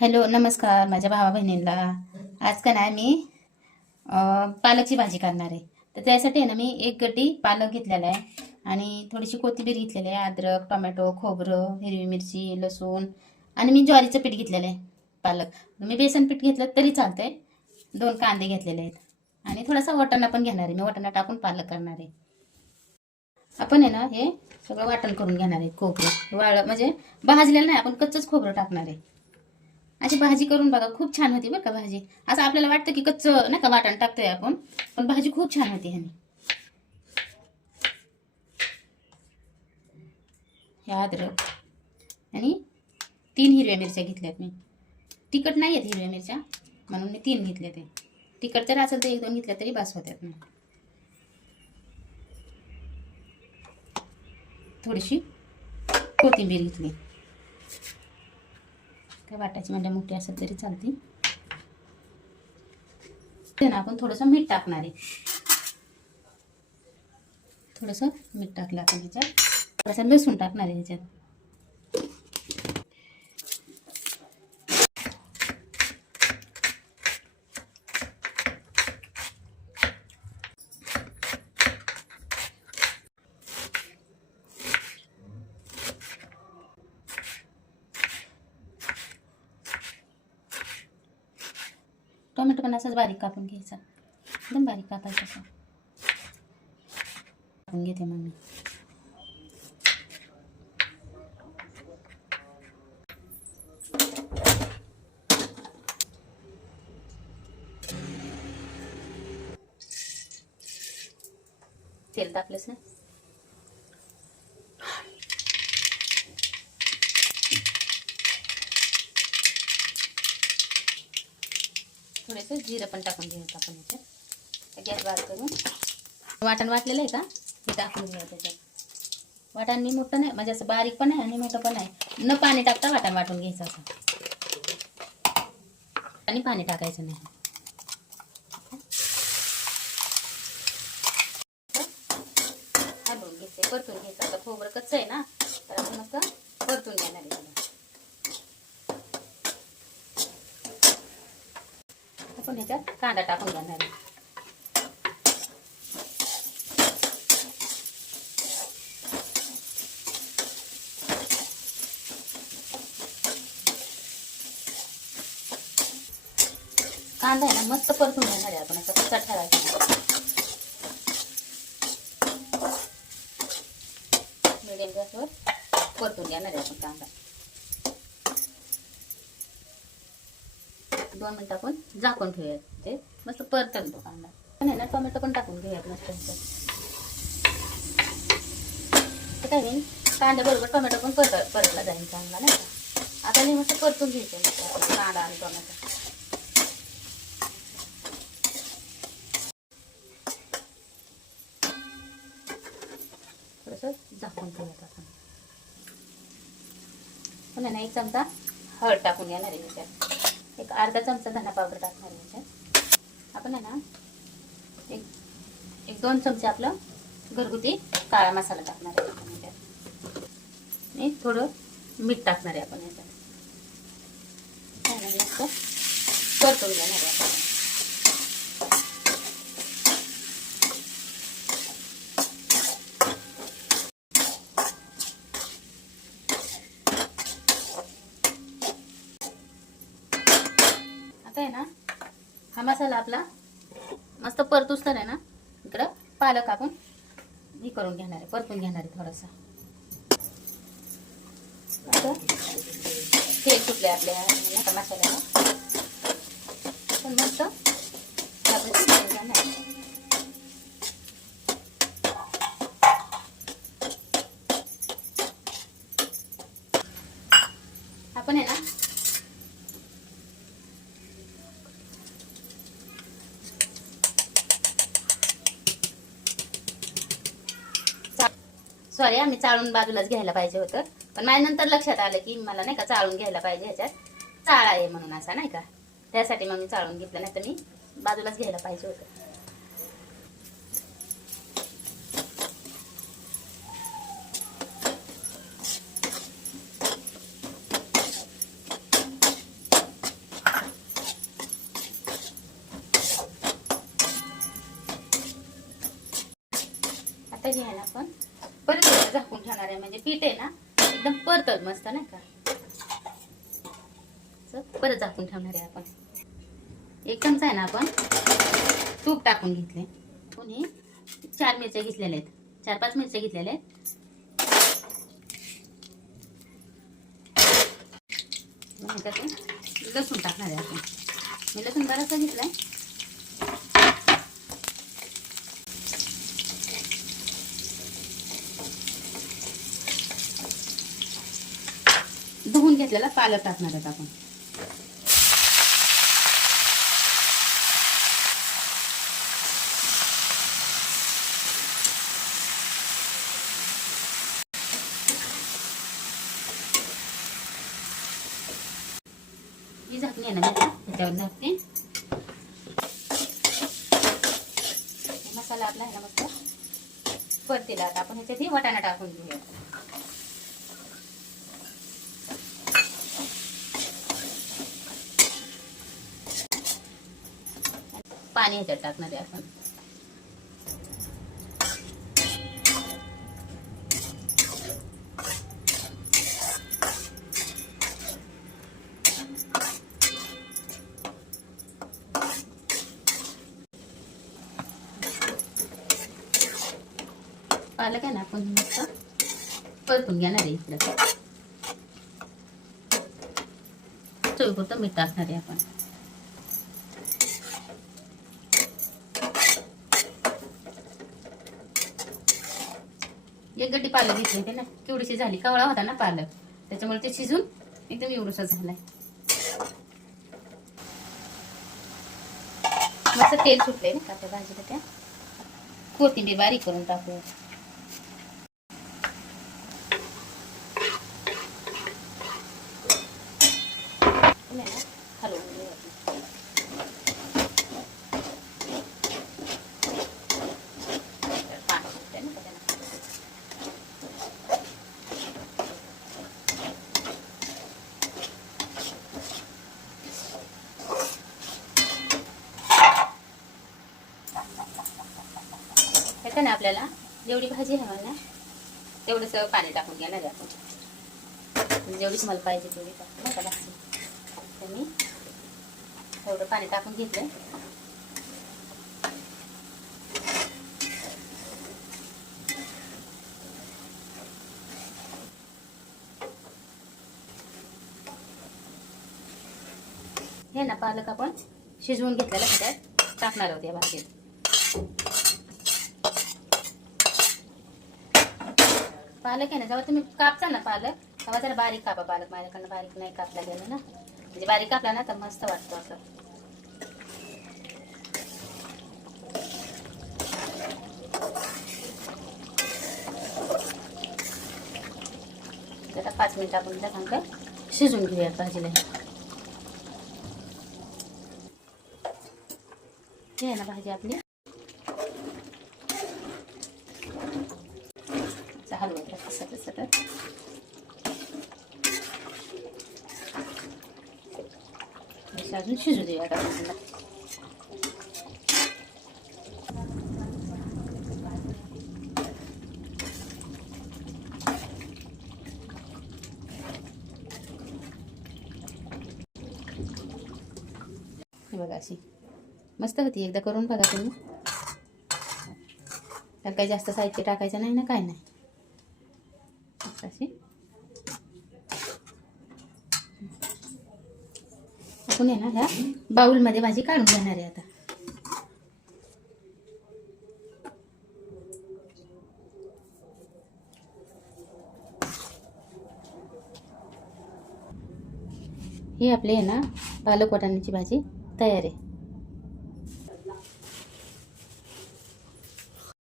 Hello नमस्कार माझ्या भावा बहिणींना. आज का नाही मी पालकची भाजी करणार आहे. तर त्यासाठी आहे ना मी एक गड्डी पालक घेतलेला आहे आणि थोडीशी कोथिंबीर घेतलेली आहे, अद्रक टोमॅटो खोबरं हिरवी मिरची लसूण आणि मी ज्वारीचं पीठ घेतलेलं आहे. पालक मी बेसन पीठ घेतलं तरी चालतंय. 2 कांदे घेतलेले आहेत आणि थोडासा वाटाणा पण घेणार आहे. मी वाटाणा टाकून पालक करणार आहे. आपण आहे ना हे सगळं वाटण करून घेणार आहे. खोबरं म्हणजे भाजलेलं नाही, आपण कच्चंच खोबरं टाकणार आहे. अशी भाजी करून बघा, खूप छान होती बरं का भाजी. असं आपल्याला वाटतं की कच्चं नाही का वाटण टाकतोय आपण, पण भाजी खूप छान होती ह्यानी. हे अद्रक आणि 3 हिरव्या मिरच्या घेतल्यात मी. तिखट नाही आहेत हिरव्या मिरच्या म्हणून मी 3 घेतल्या. ते तिखट जर असेल तर 1-2 घेतल्या तरी बस होत्यात ना. थोडीशी कोथिंबीर घेतली, काय वाटायची म्हणजे मोठी असेल तरी चालते. ते ना आपण थोडंसं मीठ टाकणार आहे. थोडंसं मीठ टाकलं आपण ह्याच्यात. थोडंसं लसूण टाकणार आहे ह्याच्यात. टोमॅटो पण असंच बारीक कापून घ्यायचा, एकदम बारीक कापायचा. असं कापून घेते मग मी. तेल टाकलंच ना. थोडंसं जिरं पण टाकून घ्यायचं आपण याच्यात. गॅस बारीक करून वाटण वाटलेलं आहे का हे टाकून घ्या त्याच्यात. वाटण मी मोठं नाही, म्हणजे असं बारीक पण आहे आणि मोठं पण आहे. न पाणी टाकता वाटण वाटून घ्यायचं असं, आणि पाणी टाकायचं नाही. हलवून घ्यायचं, परतून घ्यायचं. आता खोबरं कच्चं आहे ना, तर आपण मस्त परतून घेणार आहे. आपण ह्याच्यात कांदा टाकून घेणार आहे. कांदा आहे ना मस्त परतून घेणार आहे आपण, असं कच्चा ठेवायचा. मिडियम गॅसवर परतून घेणार आहे आपण कांदा. 2 मिनिटं आपण झाकून ठेवूयात, ते मस्त परतल तो कांदा. पण आहे ना टोमॅटो पण टाकून घेऊयात मस्त. तर काय नाही, कांद्याबरोबर टोमॅटो पण परतला जाईल चांगला नाही का. आता नाही मस्त परतून घ्यायचं कांदा आणि टोमॅटो. थोडंसं झाकून ठेवूयात आपण. पण आहे ना 1 चमचा हळद टाकून घेणार आहे याच्यात. 1 अर्धा चमचा धना पावडर टाकणार आहे याच्यात. आपण आहे ना एक 2 चमचे आपलं घरगुती काळा मसाला टाकणार आहे आपण याच्यात. आणि थोडं मीठ टाकणार आहे आपण याच्यात. परतून घेणार आहे आपण. आता आहे ना हा मसाला आपला मस्त परतूस तर आहे ना, इकडं पालक आपण हे करून घेणार आहे, परतून घेणार आहे थोडंसं. आता तेल सुटले आपल्या नका मसाल्याला, पण मस्त आपण शिजवून घेणार आहे. आपण आहे ना सॉरी, आम्ही चाळून बाजूलाच घ्यायला पाहिजे होतं, पण माझ्या नंतर लक्षात आलं की मला नाही का चाळून घ्यायला पाहिजे, ह्याच्यात चाळा आहे म्हणून असा नाही का, त्यासाठी मग मी चाळून घेतलं, नाही तर मी बाजूलाच घ्यायला पाहिजे होतं. टाकणार आहे, म्हणजे पीठ आहे ना एकदम परतल मस्त नाही का. परत झाकून ठेवणार आहे आपण. एक चमचा आहे ना आपण तूप टाकून घेतले. पुन्हा 4 मिरच्या घेतलेल्या आहेत, 4-5 मिरच्या घेतलेल्या आहेत. लसूण टाकणार आहे आपण. मी लसूण बराचसा घेतलाय. धुवून घेतलेला पालक टाकणार आहेत आपण. ही झाकणी आहे ना त्याच्यावर झाकते. मसाला आपला आहे ना मस्त परतेला. आता आपण ह्याच्यात वाटाणा टाकून घेऊया. पाणी ह्याच्यात टाकणार आहे आपण. पालक आहे ना आपण मस्त परतून घेणार आहे. इकडे चवीपुरतं मीठ टाकणार आहे आपण. एक गड्डी पालक घेतली होती ना, केवढीशी झाली. कवळा होता ना पालक, त्याच्यामुळे ते शिजून एकदम एवढूसा झालाय. मस्त तेल सुटलंय ना त्या भाजीला. त्या कोथिंबीर बारीक करून टाकूया. ना आपल्याला जेवढी भाजी हवी ना तेवढंच पाणी टाकून घेणार आहे आपण. जेवढी तुम्हाला पाहिजे तेवढी टाकून नका लागते. तर मी थोडं पाणी टाकून घेतलंय. हे ना पालक आपण शिजवून घेतलेलं त्याच्यात टाकणार आहोत या भाजीत. पालक आहे ना जेव्हा तुम्ही कापता ना पालक तेव्हा त्याला बारीक कापा. पालक माझ्याकडनं बारीक नाही कापला गेला ना, म्हणजे बारीक कापला ना तर मस्त वाटतो असं. आता 5 मिनिट आपण चांगलं शिजून घेऊया भाजीला. हे आहे ना भाजी आपली हलवत सतत सतत. अजून शिजू देऊया आता भाजीला. बघा अशी मस्त होती. एकदा करून बघा तुम्ही. त्याला काही जास्त साहित्य टाकायचं नाही ना, काय नाही. अशी आपण आहे ना ह्या बाउलमध्ये भाजी काढून घेणार आहे आता. ही आपली आहे ना पालक वाटाण्याची भाजी तयार आहे.